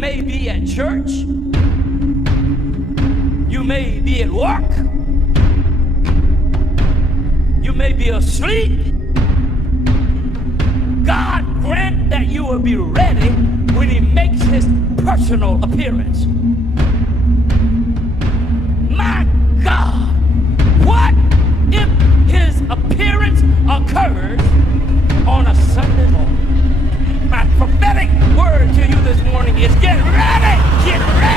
may be at church. You may be at work. You may be asleep. God grant that you will be ready when he makes his personal appearance. My God, what if his appearance occurs on a Sunday morning? My prophetic word to you this morning is get ready! Get ready!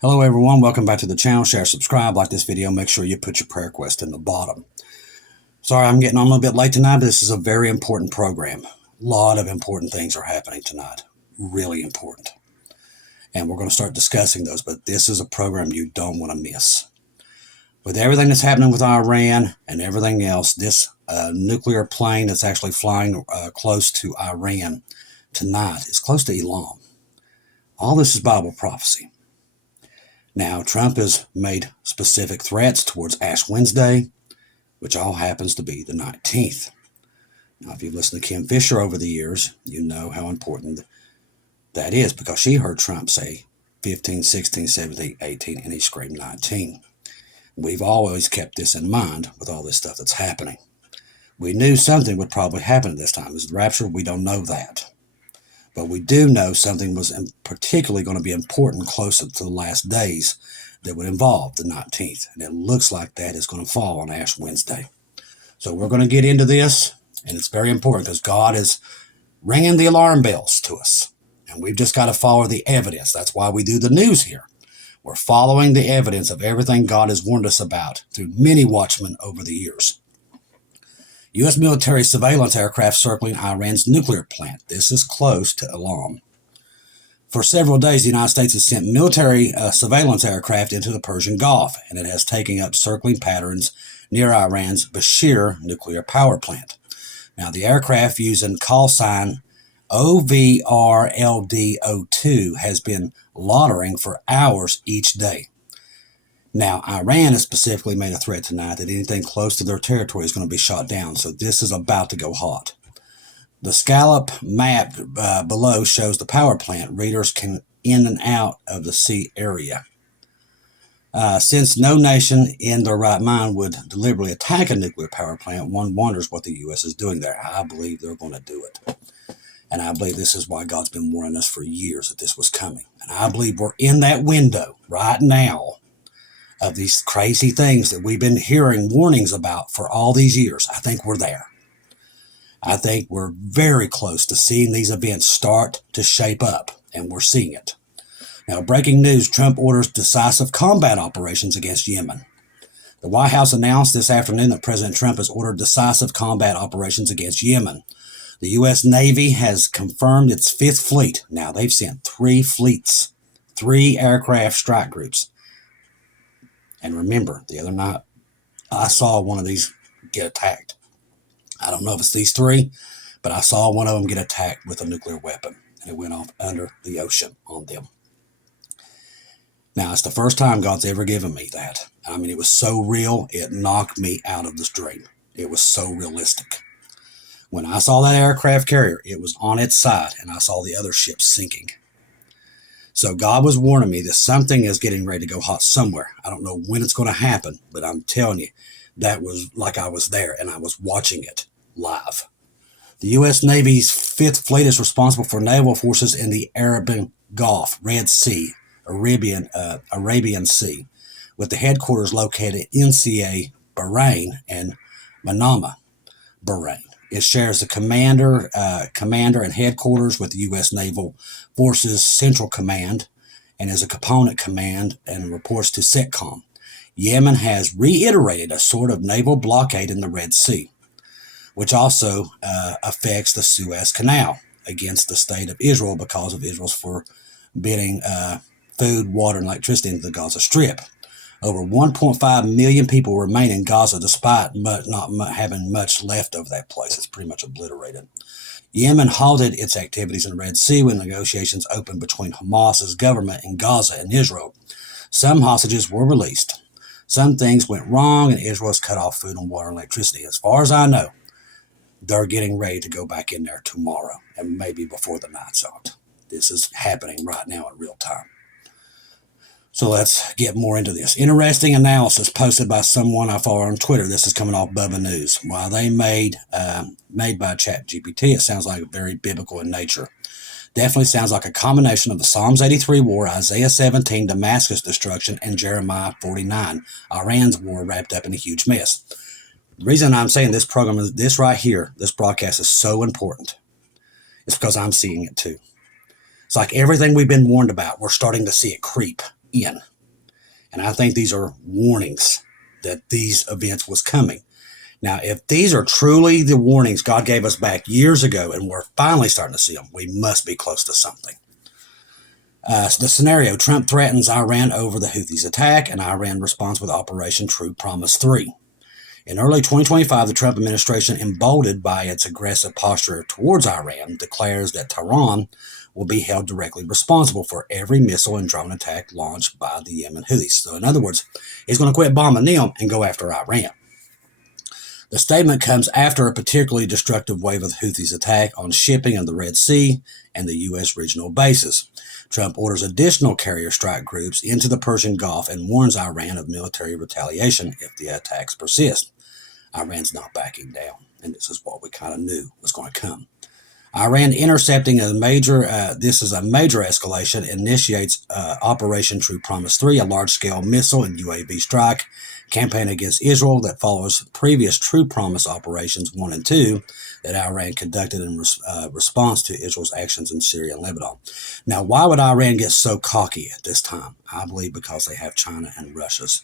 Hello everyone, welcome back to the channel. Share, subscribe, like this video, make sure you put your prayer request in the bottom. Sorry I'm getting on a little bit late tonight, but this is a very important program. A lot of important things are happening tonight. Really important. And we're going to start discussing those, but this is a program you don't want to miss. With everything that's happening with Iran and everything else, this nuclear plane that's actually flying close to Iran tonight is close to Elam. All this is Bible prophecy. Now, Trump has made specific threats towards Ash Wednesday, which all happens to be the 19th. Now, if you've listened to Kim Fisher over the years, you know how important that is, because she heard Trump say 15, 16, 17, 18, and he screamed 19. We've always kept this in mind with all this stuff that's happening. We knew something would probably happen at this time. Is the rapture? We don't know that. But we do know something was particularly going to be important closer to the last days that would involve the 19th. And it looks like that is going to fall on Ash Wednesday. So we're going to get into this, and it's very important because God is ringing the alarm bells to us. And we've just got to follow the evidence. That's why we do the news here. We're following the evidence of everything God has warned us about through many watchmen over the years. U.S. military surveillance aircraft circling Iran's nuclear plant. This is close to Elam. For several days, the United States has sent military surveillance aircraft into the Persian Gulf, and it has taken up circling patterns near Iran's Bushehr nuclear power plant. Now, the aircraft using call sign OVRLD02 has been loitering for hours each day. Now, Iran has specifically made a threat tonight that anything close to their territory is going to be shot down, so this is about to go hot. The scallop map below shows the power plant. Readers can in and out of the sea area. Since no nation in their right mind would deliberately attack a nuclear power plant, one wonders what the U.S. is doing there. I believe they're going to do it. And I believe this is why God's been warning us for years that this was coming. And I believe we're in that window right now of these crazy things that we've been hearing warnings about for all these years. I think we're there. I think we're very close to seeing these events start to shape up, and we're seeing it. Now, breaking news, Trump orders decisive combat operations against Yemen. The White House announced this afternoon that President Trump has ordered decisive combat operations against Yemen. The U.S. Navy has confirmed its 5th fleet. Now, they've sent 3 fleets, 3 aircraft strike groups. And remember, the other night, I saw one of these get attacked. I don't know if it's these 3, but I saw one of them get attacked with a nuclear weapon, and it went off under the ocean on them. Now, it's the first time God's ever given me that. I mean, it was so real, it knocked me out of this dream. It was so realistic. When I saw that aircraft carrier, it was on its side, and I saw the other ships sinking. So God was warning me that something is getting ready to go hot somewhere. I don't know when it's going to happen, but I'm telling you, that was like I was there and I was watching it live. The U.S. Navy's 5th Fleet is responsible for naval forces in the Arabian Gulf, Red Sea, Arabian Sea, with the headquarters located in NCA, Bahrain, and Manama, Bahrain. It shares the commander and headquarters with the U.S. Naval Forces Central Command and is a component command and reports to CENTCOM. Yemen has reiterated a sort of naval blockade in the Red Sea, which also affects the Suez Canal against the state of Israel because of Israel's forbidding food, water, and electricity into the Gaza Strip. Over 1.5 million people remain in Gaza despite not having much left of that place. It's pretty much obliterated. Yemen halted its activities in the Red Sea when negotiations opened between Hamas's government in Gaza and Israel. Some hostages were released. Some things went wrong, and Israel's cut off food and water and electricity. As far as I know, they're getting ready to go back in there tomorrow, and maybe before the night's out. This is happening right now in real time. So let's get more into this. Interesting analysis posted by someone I follow on Twitter. This is coming off Bubba News. While they made by ChatGPT, it sounds like very biblical in nature. Definitely sounds like a combination of the Psalms 83 war, Isaiah 17, Damascus destruction, and Jeremiah 49, Iran's war wrapped up in a huge mess. The reason I'm saying this program is this right here, this broadcast is so important. It's because I'm seeing it too. It's like everything we've been warned about, we're starting to see it creep in. And I think these are warnings that these events was coming. Now, if these are truly the warnings God gave us back years ago and we're finally starting to see them, we must be close to something. The scenario, Trump threatens Iran over the Houthis attack, and Iran responds with Operation True Promise 3. In early 2025, the Trump administration, emboldened by its aggressive posture towards Iran, declares that Tehran will be held directly responsible for every missile and drone attack launched by the Yemen Houthis. So in other words, he's going to quit bombing them and go after Iran. The statement comes after a particularly destructive wave of Houthis attack on shipping in the Red Sea and the U.S. regional bases. Trump orders additional carrier strike groups into the Persian Gulf and warns Iran of military retaliation if the attacks persist. Iran's not backing down, and this is what we kind of knew was going to come. Iran intercepting this is a major escalation, initiates Operation True Promise 3, a large-scale missile and UAV strike campaign against Israel that follows previous True Promise Operations 1 and 2 that Iran conducted in response to Israel's actions in Syria and Lebanon. Now, why would Iran get so cocky at this time? I believe because they have China and Russia's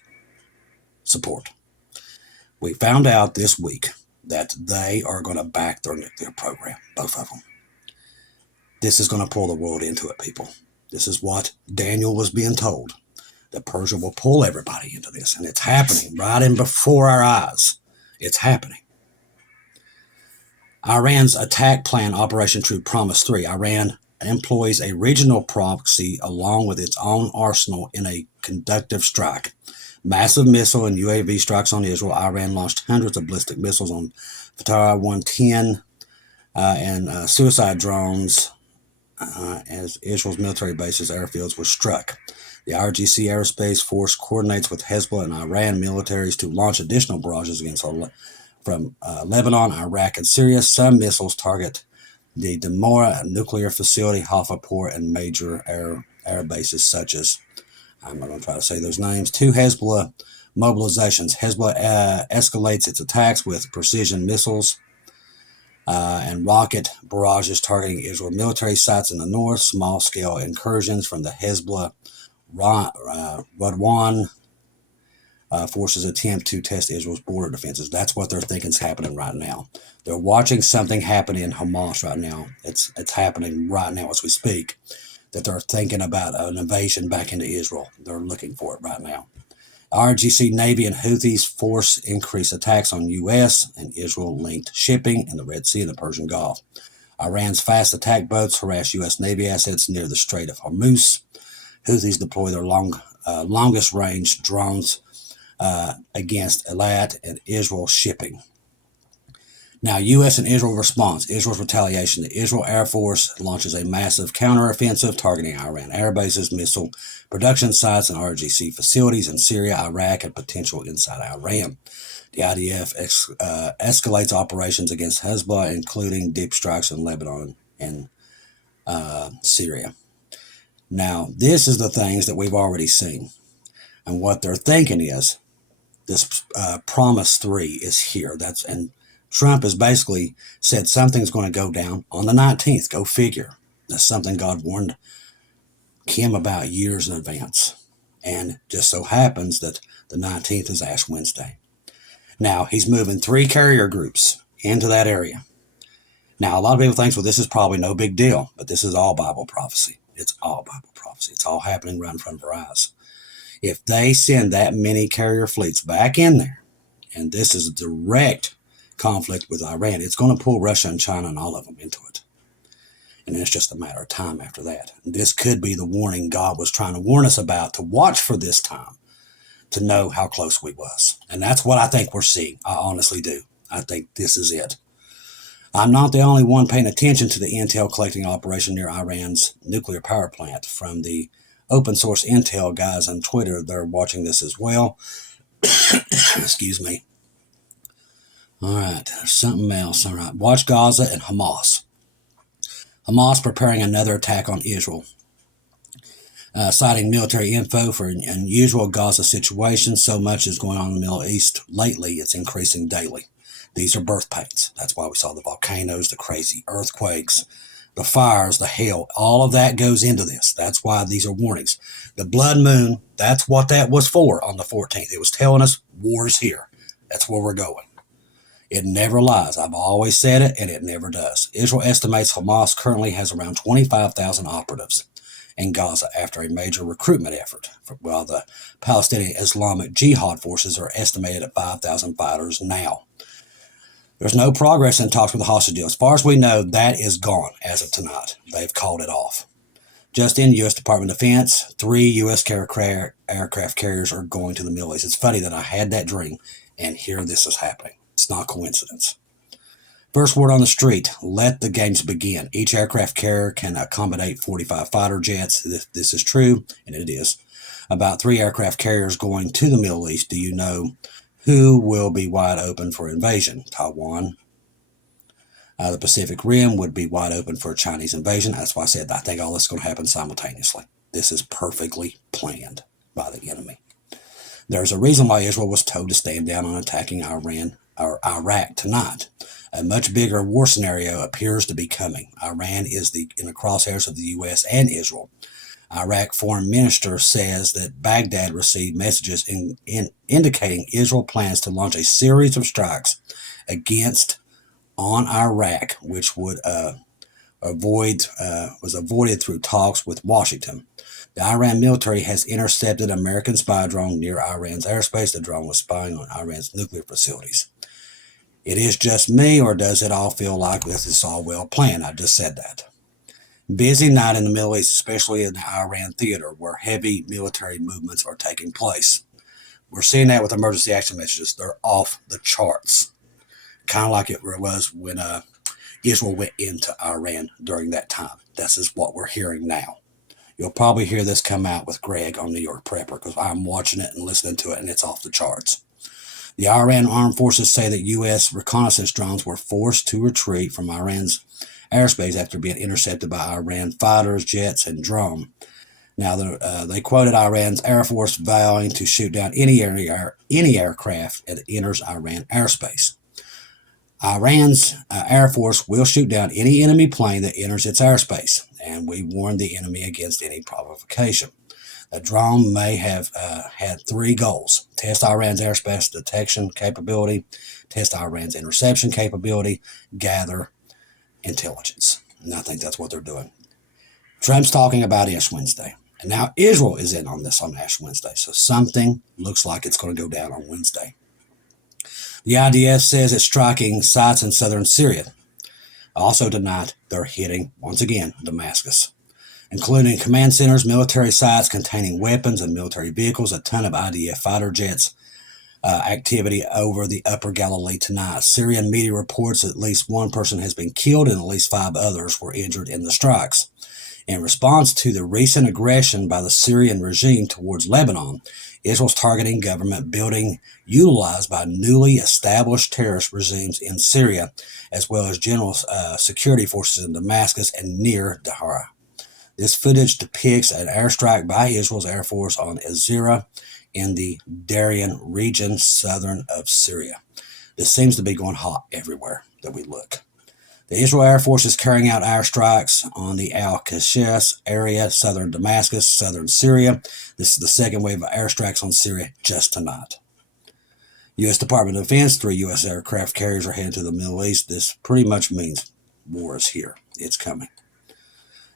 support. We found out this week that they are going to back their nuclear program, both of them. This is going to pull the world into it, people. This is what Daniel was being told, that Persia will pull everybody into this, and it's happening right in before our eyes. It's happening. Iran's attack plan, Operation True Promise 3. Iran employs a regional proxy along with its own arsenal in a conductive strike. Massive missile and UAV strikes on Israel. Iran launched hundreds of ballistic missiles on Fatah 110 and suicide drones as Israel's military bases, airfields were struck. The IRGC Aerospace Force coordinates with Hezbollah and Iran militaries to launch additional barrages against from Lebanon, Iraq, and Syria. Some missiles target the Demora nuclear facility, Haifa port, and major air bases such as, I'm not going to try to say those names. 2 Hezbollah mobilizations. Hezbollah escalates its attacks with precision missiles and rocket barrages targeting Israel military sites in the north. Small-scale incursions from the Hezbollah Radwan forces attempt to test Israel's border defenses. That's what they're thinking is happening right now. They're watching something happen in Hamas right now. It's happening right now as we speak. That they're thinking about an invasion back into Israel. They're looking for it right now. RGC Navy and Houthis force increase attacks on U.S. and Israel-linked shipping in the Red Sea and the Persian Gulf. Iran's fast attack boats harass U.S. Navy assets near the Strait of Hormuz. Houthis deploy their longest-range drones against Eilat and Israel shipping. Now, U.S. and Israel response. Israel's retaliation. The Israel Air Force launches a massive counteroffensive targeting Iran air bases, missile production sites, and RGC facilities in Syria, Iraq, and potential inside Iran. The IDF escalates operations against Hezbollah, including deep strikes in Lebanon and Syria. Now, this is the things that we've already seen. And what they're thinking is this Promise 3 is here. And Trump has basically said something's going to go down on the 19th. Go figure. That's something God warned him about years in advance. And just so happens that the 19th is Ash Wednesday. Now, he's moving 3 carrier groups into that area. Now, a lot of people think, well, this is probably no big deal, but this is all Bible prophecy. It's all Bible prophecy. It's all happening right in front of our eyes. If they send that many carrier fleets back in there, and this is a direct conflict with Iran, it's going to pull Russia and China and all of them into it. And it's just a matter of time after that. This could be the warning God was trying to warn us about, to watch for this time, to know how close we was. And that's what I think we're seeing. I honestly do. I think this is it. I'm not the only one paying attention to the intel collecting operation near Iran's nuclear power plant. From the open source intel guys on Twitter, they're watching this as well. Excuse me. All right, there's something else. All right, watch Gaza and Hamas. Hamas preparing another attack on Israel. Citing military info for an unusual Gaza situation. So much is going on in the Middle East lately, it's increasing daily. These are birth pains. That's why we saw the volcanoes, the crazy earthquakes, the fires, the hail. All of that goes into this. That's why these are warnings. The blood moon, that's what that was for on the 14th. It was telling us war's here. That's where we're going. It never lies. I've always said it, and it never does. Israel estimates Hamas currently has around 25,000 operatives in Gaza after a major recruitment effort, while the Palestinian Islamic Jihad forces are estimated at 5,000 fighters now. There's no progress in talks with the hostage deal. As far as we know, that is gone as of tonight. They've called it off. Just in, U.S. Department of Defense, 3 U.S. aircraft carriers are going to the Middle East. It's funny that I had that dream, and here this is happening. It's not coincidence. First word on the street, let the games begin. Each aircraft carrier can accommodate 45 fighter jets. This is true, and it is. About 3 aircraft carriers going to the Middle East. Do you know who will be wide open for invasion? Taiwan. The Pacific Rim would be wide open for a Chinese invasion. That's why I said I think all this is going to happen simultaneously. This is perfectly planned by the enemy. There's a reason why Israel was told to stand down on attacking Iraq tonight. A much bigger war scenario appears to be coming. Iran is in the crosshairs of the U.S. and Israel. Iraq foreign minister says that Baghdad received messages indicating Israel plans to launch a series of strikes on Iraq, which was avoided through talks with Washington. The Iran military has intercepted an American spy drone near Iran's airspace. The drone was spying on Iran's nuclear facilities. It is just me, or does it all feel like this is all well planned? I just said that. Busy night in the Middle East, especially in the Iran theater, where heavy military movements are taking place. We're seeing that with emergency action messages. They're off the charts. Kind of like it was when Israel went into Iran during that time. This is what we're hearing now. You'll probably hear this come out with Greg on New York Prepper, because I'm watching it and listening to it, and it's off the charts. The Iran armed forces say that U.S. reconnaissance drones were forced to retreat from Iran's airspace after being intercepted by Iran fighters, jets, and drones. Now, they quoted Iran's Air Force vowing to shoot down any aircraft that enters Iran airspace. Iran's Air Force will shoot down any enemy plane that enters its airspace, and we warn the enemy against any provocation. The drone may have had 3 goals: test Iran's airspace detection capability, test Iran's interception capability, gather intelligence. And I think that's what they're doing. Trump's talking about Ash Wednesday. And now Israel is in on this on Ash Wednesday. So something looks like it's going to go down on Wednesday. The IDF says it's striking sites in southern Syria. Also tonight, they're hitting, once again, Damascus, including command centers, military sites containing weapons and military vehicles, a ton of IDF fighter jets, activity over the upper Galilee tonight. Syrian media reports at least 1 person has been killed and at least 5 others were injured in the strikes. In response to the recent aggression by the Syrian regime towards Lebanon, Israel's targeting government building utilized by newly established terrorist regimes in Syria, as well as general security forces in Damascus and near Dahra. This footage depicts an airstrike by Israel's Air Force on Azira in the Daryan region, southern of Syria. This seems to be going hot everywhere that we look. The Israel Air Force is carrying out airstrikes on the Al-Qasas area, southern Damascus, southern Syria. This is the second wave of airstrikes on Syria just tonight. U.S. Department of Defense, 3 U.S. aircraft carriers are headed to the Middle East. This pretty much means war is here. It's coming.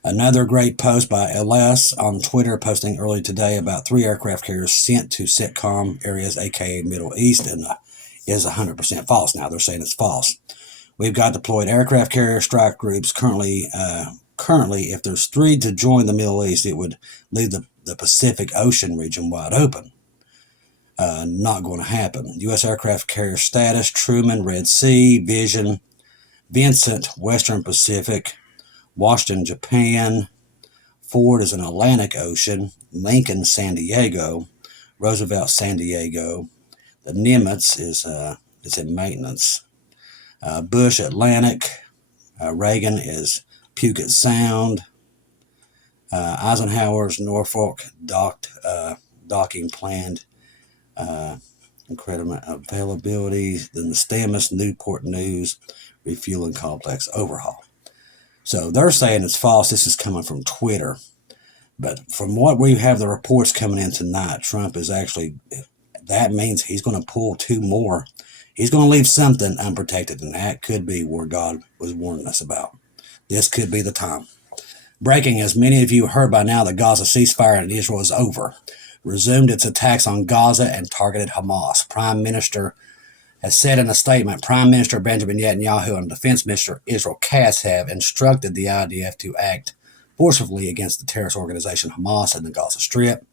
Another great post by LS on Twitter, posting early today about 3 aircraft carriers sent to SETCOM areas, aka Middle East, and is 100% false. Now they're saying it's false. We've got deployed aircraft carrier strike groups currently currently, if there's 3 to join the Middle East, it would leave the Pacific Ocean region wide open. Not going to happen. U.S. aircraft carrier status, Truman, Red Sea, Vincent, Western Pacific, Washington, Japan, Ford is in Atlantic Ocean, Lincoln, San Diego, Roosevelt, San Diego. The Nimitz is in maintenance. Bush, Atlantic. Reagan is Puget Sound. Eisenhower's Norfolk docking planned. Incredible availability. Then the Stamets, Newport News, refueling complex overhaul. So they're saying it's false. This is coming from Twitter. But from what we have the reports coming in tonight, Trump is actually, that means he's going to pull 2 more. He's going to leave something unprotected, and that could be where God was warning us about. This could be the time. Breaking, as many of you heard by now, the Gaza ceasefire in Israel is over. Resumed its attacks on Gaza and targeted Hamas. Prime Minister has said in a statement, Prime Minister Benjamin Netanyahu and Defense Minister Israel Katz have instructed the IDF to act forcefully against the terrorist organization Hamas in the Gaza Strip.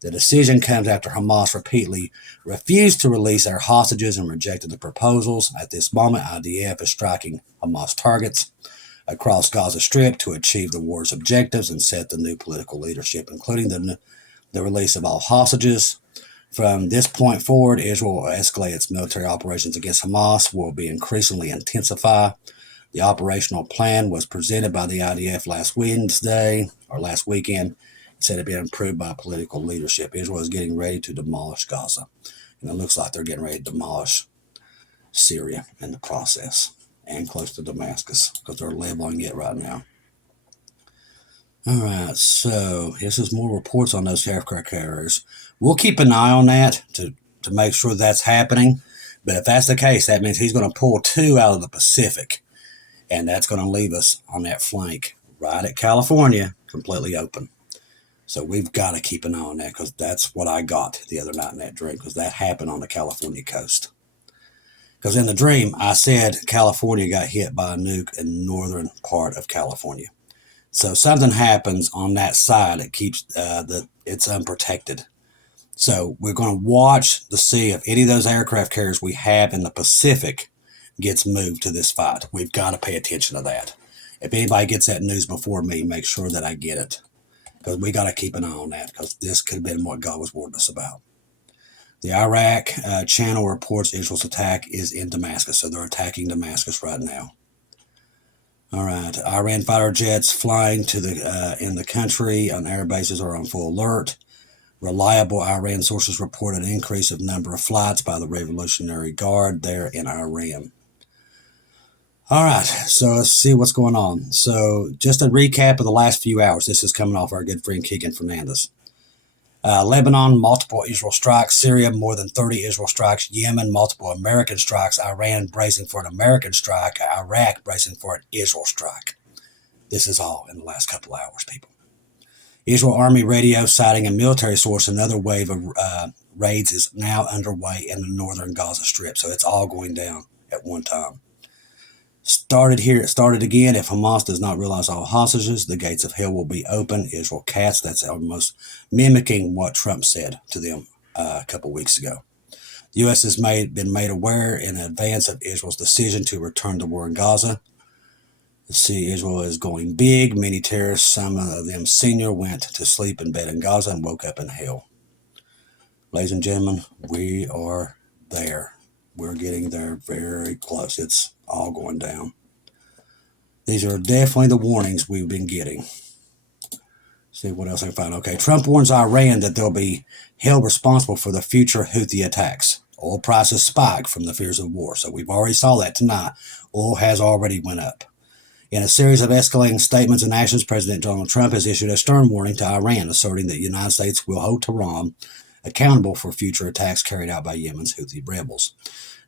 The decision comes after Hamas repeatedly refused to release their hostages and rejected the proposals. At this moment, IDF is striking Hamas targets across Gaza Strip to achieve the war's objectives and set the new political leadership, including the release of all hostages. From this point forward, Israel will escalate its military operations against Hamas, will be increasingly intensified. The operational plan was presented by the IDF last weekend. It said it had been approved by political leadership. Israel is getting ready to demolish Gaza. And it looks like they're getting ready to demolish Syria in the process and close to Damascus because they're leveling it right now. All right, so this is more reports on those aircraft carriers. We'll keep an eye on that to make sure that's happening. But if that's the case, that means he's going to pull 2 out of the Pacific. And that's going to leave us on that flank right at California completely open. So we've got to keep an eye on that because that's what I got the other night in that dream because that happened on the California coast. Because in the dream, I said California got hit by a nuke in the northern part of California. So something happens on that side that keeps it's unprotected. So we're going to watch to see if any of those aircraft carriers we have in the Pacific gets moved to this fight. We've got to pay attention to that. If anybody gets that news before me, make sure that I get it. Because we got to keep an eye on that because this could have been what God was warning us about. The Iraq channel reports Israel's attack is in Damascus. So they're attacking Damascus right now. All right. Iran fighter jets flying in the country on air bases are on full alert. Reliable Iran sources report an increase of number of flights by the Revolutionary Guard there in Iran. All right, so let's see what's going on. So just a recap of the last few hours. This is coming off our good friend Keegan Fernandez. Lebanon, multiple Israel strikes. Syria, more than 30 Israel strikes. Yemen, multiple American strikes. Iran bracing for an American strike. Iraq bracing for an Israel strike. This is all in the last couple of hours, people. Israel Army radio citing a military source. Another wave of raids is now underway in the northern Gaza Strip. So it's all going down at one time. Started again. If Hamas does not realize all hostages, the gates of hell will be open. Israel Katz, that's almost mimicking what Trump said to them a couple weeks ago. The U.S. has been made aware in advance of Israel's decision to return to war in Gaza. See, Israel is going big. Many terrorists, some of them senior, went to sleep in bed in Gaza and woke up in hell. Ladies and gentlemen, we are there. We're getting there very close. It's all going down. These are definitely the warnings we've been getting. See what else I can find. Okay, Trump warns Iran that they'll be held responsible for the future Houthi attacks. Oil prices spike from the fears of war. So we've already saw that tonight. Oil has already went up. In a series of escalating statements and actions, President Donald Trump has issued a stern warning to Iran, asserting that the United States will hold Tehran accountable for future attacks carried out by Yemen's Houthi rebels.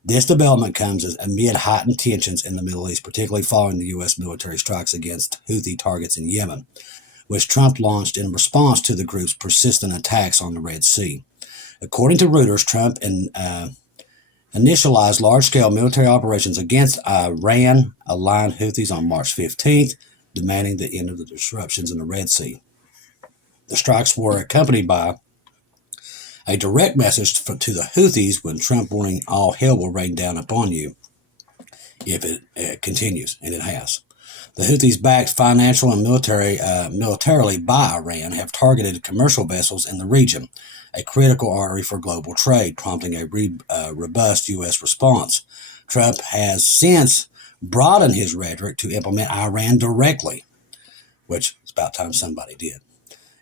This development comes amid heightened tensions in the Middle East, particularly following the U.S. military strikes against Houthi targets in Yemen, which Trump launched in response to the group's persistent attacks on the Red Sea. According to Reuters, Trump initialized large-scale military operations against Iran-aligned Houthis on March 15th, demanding the end of the disruptions in the Red Sea. The strikes were accompanied by a direct message to the Houthis when Trump warning all hell will rain down upon you if it continues, and it has. The Houthis, backed financial and militarily by Iran, have targeted commercial vessels in the region, a critical artery for global trade, prompting a robust U.S. response. Trump has since broadened his rhetoric to implement Iran directly, which it's about time somebody did.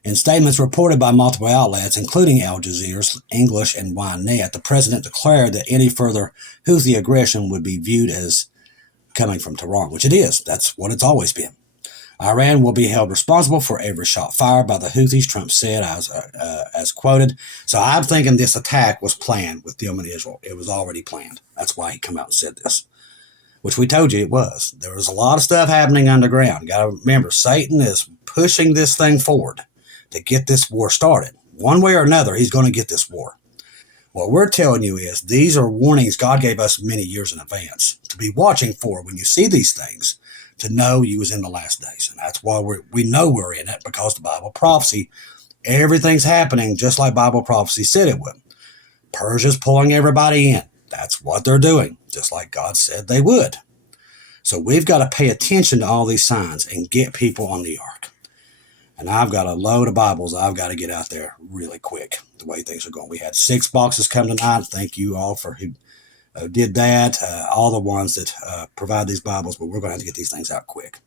In statements reported by multiple outlets, including Al Jazeera's English and Ynet, the president declared that any further Houthi aggression would be viewed as coming from Tehran, which it is. That's what it's always been. Iran will be held responsible for every shot fired by the Houthis, Trump said, as quoted. So I'm thinking this attack was planned with them in Israel. It was already planned. That's why he come out and said this, which we told you it was. There was a lot of stuff happening underground. Got to remember, Satan is pushing this thing forward to get this war started. One way or another, he's going to get this war. What we're telling you is these are warnings God gave us many years in advance to be watching for when you see these things, to know you was in the last days. And that's why we know we're in it, because the Bible prophecy, everything's happening just like Bible prophecy said it would. Persia's pulling everybody in. That's what they're doing, just like God said they would. So we've got to pay attention to all these signs and get people on the ark. And I've got a load of Bibles I've got to get out there really quick, the way things are going. We had 6 boxes come tonight. Thank you all for who did that, all the ones that provide these Bibles, but we're going to have to get these things out quick.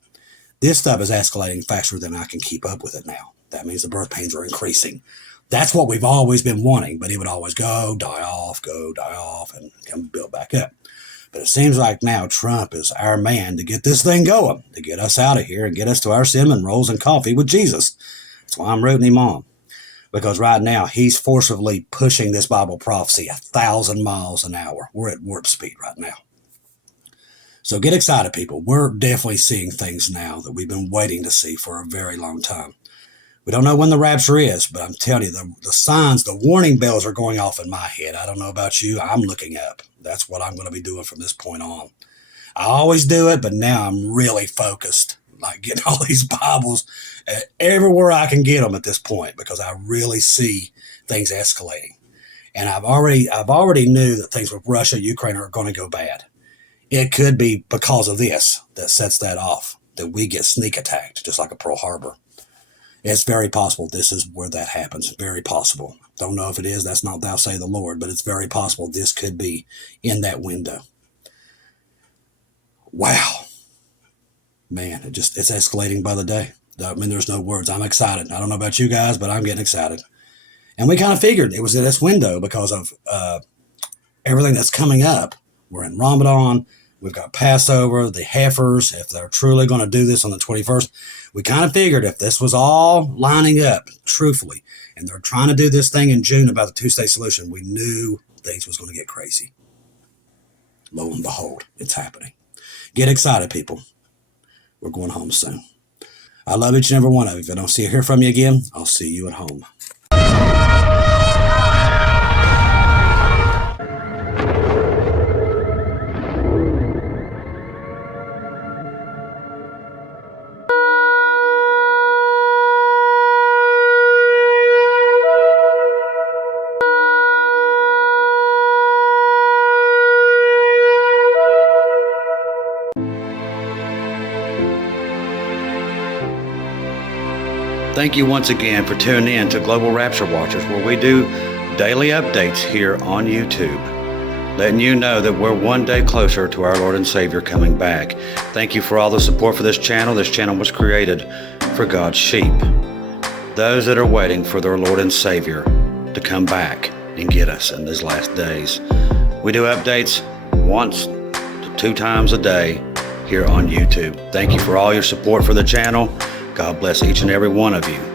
This stuff is escalating faster than I can keep up with it now. That means the birth pains are increasing. That's what we've always been wanting, but it would always go, die off, and come build back up. But it seems like now Trump is our man to get this thing going, to get us out of here and get us to our cinnamon rolls and coffee with Jesus. That's why I'm rooting him on. Because right now he's forcibly pushing this Bible prophecy 1,000 miles an hour. We're at warp speed right now. So get excited, people. We're definitely seeing things now that we've been waiting to see for a very long time. We don't know when the rapture is, but I'm telling you, the signs, the warning bells are going off in my head. I don't know about you. I'm looking up. That's what I'm going to be doing from this point on. I always do it, but now I'm really focused, like getting all these Bibles everywhere I can get them at this point, because I really see things escalating. And I've already knew that things with Russia, Ukraine are going to go bad. It could be because of this that sets that off, that we get sneak attacked, just like a Pearl Harbor. It's very possible this is where that happens. Very possible. Don't know if it is. That's not thou say the Lord, but it's very possible this could be in that window. Wow. Man, it's escalating by the day. I mean, there's no words. I'm excited. I don't know about you guys, but I'm getting excited. And we kind of figured it was in this window because of everything that's coming up. We're in Ramadan. We've got Passover, the heifers, if they're truly going to do this on the 21st. We kind of figured if this was all lining up, truthfully, and they're trying to do this thing in June about the two-state solution, we knew things was going to get crazy. Lo and behold, it's happening. Get excited, people. We're going home soon. I love each and every one of you. If I don't hear from you again, I'll see you at home. Thank you once again for tuning in to Global Rapture Watchers, where we do daily updates here on YouTube, letting you know that we're one day closer to our Lord and Savior coming back. Thank you for all the support for this channel. This channel was created for God's sheep, those that are waiting for their Lord and Savior to come back and get us in these last days. We do updates once to 2 times a day here on YouTube. Thank you for all your support for the channel. God bless each and every one of you.